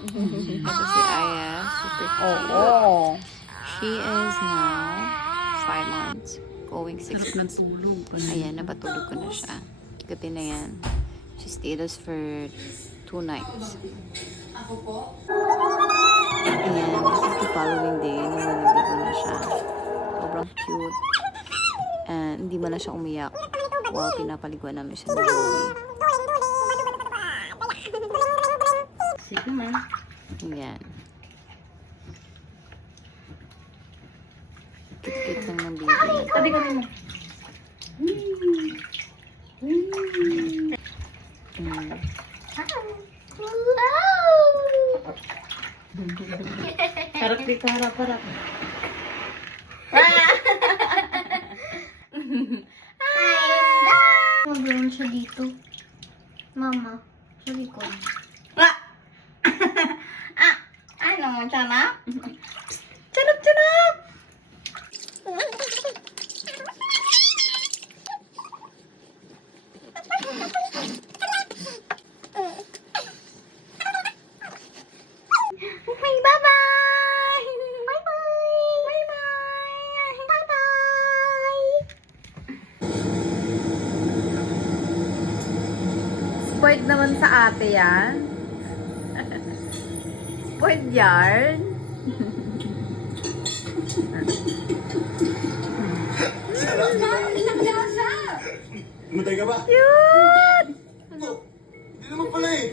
Ito si Aya. Super cute. Oo. She is now 5 months. Going 6 months. Ayan, napatulog ko na siya. Gabi na yan. She stayed us for 2 nights. Ayan, this is the following day. Naliligo na siya. Sobrang cute. And hindi man na siya umiyak. Wow, pinapaliguan namin siya ng Joey. Sige man. Ayan. Cute-cute lang ng baby. Tabi kami mo. Harap dito, harap. Magano'n siya dito. Mama, sa likod. Ay naman siya na. Charap! Okay, bye-bye! Bye-bye! Bye-bye! Bye-bye! Spoiled naman sa ate yan. Spoiled yarn. Matay ka ba? Cute! Hindi naman pala eh.